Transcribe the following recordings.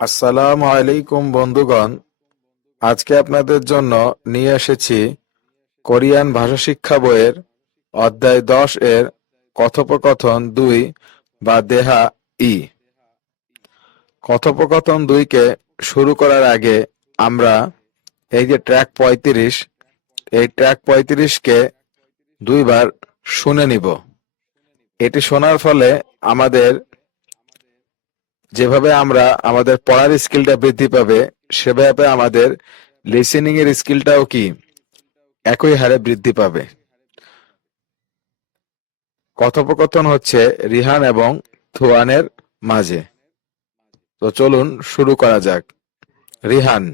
আসসালামু আলাইকুম বন্ধুগণ, আজকে আপনাদের জন্য নিয়ে এসেছি কোরিয়ান ভাষা শিক্ষা বইয়ের অধ্যায় 10 এর কথোপকথন 2 বা দেহা ই। কথোপকথন 2 কে শুরু করার আগে আমরা এই যে ট্র্যাক 35, এই ট্র্যাক 35 কে দুইবার শুনে নিব। এটি শোনার ফলে আমাদের যেভাবে আমরা আমাদের পড়ার স্কিলটা বৃদ্ধি পাবে, সেভাবে আমাদের লিসেনিং এর স্কিলটাও কি একই হারে বৃদ্ধি পাবে। কথোপকথন হচ্ছে রিহান এবং থুয়ানের মাঝে। তো চলুন শুরু করা যাক। রিহান: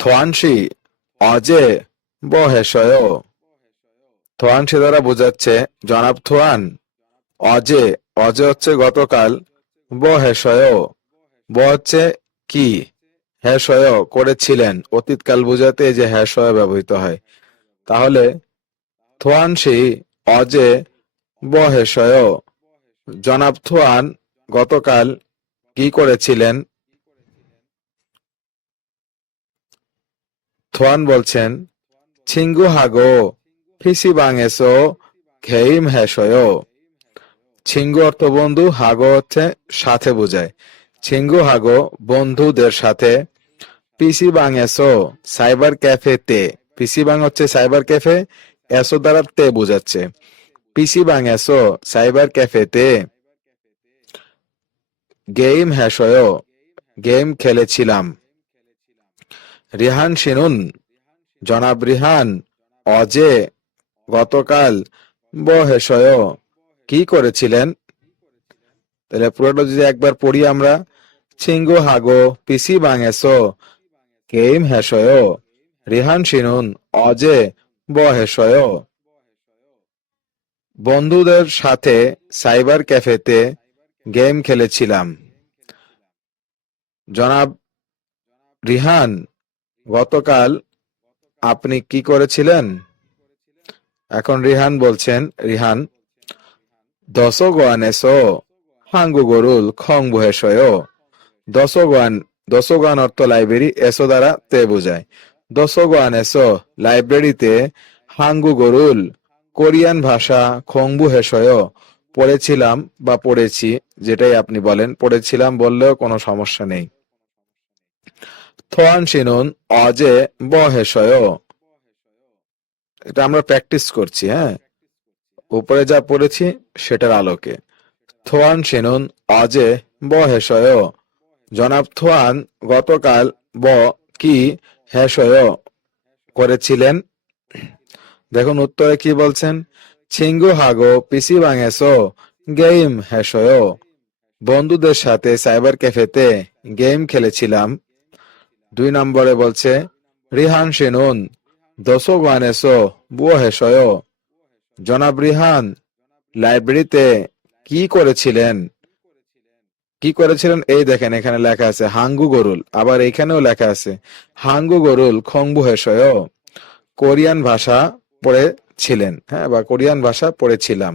থোয়ানসি অজে বহেশয়। থোয়ানসি দ্বারা বোঝাচ্ছে জনাব থোয়ান, অজে, অজে হচ্ছে গতকাল, বহেশয়, ব হচ্ছে কি, হেশয় করেছিলেন, অতীতকাল বোঝাতে যে হেশয় ব্যবহৃত হয়। তাহলে থোয়ানসি অজে বহেশয়, জনাব থোয়ান গতকাল কি করেছিলেন। থোয়ান বলছেন, ছিঙ্গু হাগো ফিসি বাংেসো ঘেইম হেশয়। ছিঙ্গু অর্থ বন্ধু, হাগো হচ্ছে সাথে বোঝায়। ছিঙ্গু হাগো বন্ধুদের সাথে, পিসি বাংেসো সাইবার ক্যাফেতে, পিসি বাং হচ্ছে সাইবার ক্যাফে, এসো দ্বারা তে বোঝাচ্ছে। পিসি বাংেসো সাইবার ক্যাফেতে গেম হেশয়, গেম খেলেছিলাম। রিহান শিনুন, জনাব রিহান, অজে গতকাল, বহেশয় কি করেছিলেন। তাহলে পুরোটা যদি একবার পড়ি আমরা, ছিঙ্গু হাগো পিসি বাংেসো গেম হেশয়, রিহান শিনুন অজে বহেশয়। বন্ধুদের সাথে সাইবার ক্যাফেতে গেম খেলেছিলাম। জনাব রিহান, গতকাল আপনি কি করেছিলেন। এখন রিহান বলছেন, রিহান দশগোয়ানেসো হাঙ্গুগরুল খংবুহেশয়। দশগোয়ান, দশগোয়ান অর্থ লাইব্রেরি, এসো দ্বারা তে বোঝায়। দশগোয়ানেসো লাইব্রেরিতে, হাঙ্গুগরুল কোরিয়ান ভাষা, খংবুহেশয় পড়েছিলাম বা পড়েছি, যেটাই আপনি বলেন, পড়েছিলাম বললেও কোনো সমস্যা নেই। থোয়ান শিনুন অজে বহেশয়, এটা আমরা প্র্যাকটিস করছি, হ্যাঁ, উপরে যা পড়েছি সেটার আলোকে। থোয়ান শিনুন অজে বহেশয়, জনাব থোয়ান গতকাল ব কি হেশয় করেছিলেন। দেখুন উত্তরে কি বলছেন, ছিঙ্গু হাগো পিসি বাংেসো গেম হেশয়, বন্ধুদের সাথে সাইবার ক্যাফেতে গেম খেলেছিলাম। 2 নম্বরে বলছে, রিহান শিনুন দশগোয়ানেসো বুয়ো হেশয়, জনাব রিহান লাইব্রেরিতে কি করেছিলেন। কি করেছিলেন, এই দেখেন এখানে লেখা আছে হাঙ্গু গরুল, আবার এখানেও লেখা আছে হাঙ্গু গরুল খংবু হেশয়, কোরিয়ান ভাষা পড়েছিলেন, হ্যাঁ, বা কোরিয়ান ভাষা পড়েছিলাম।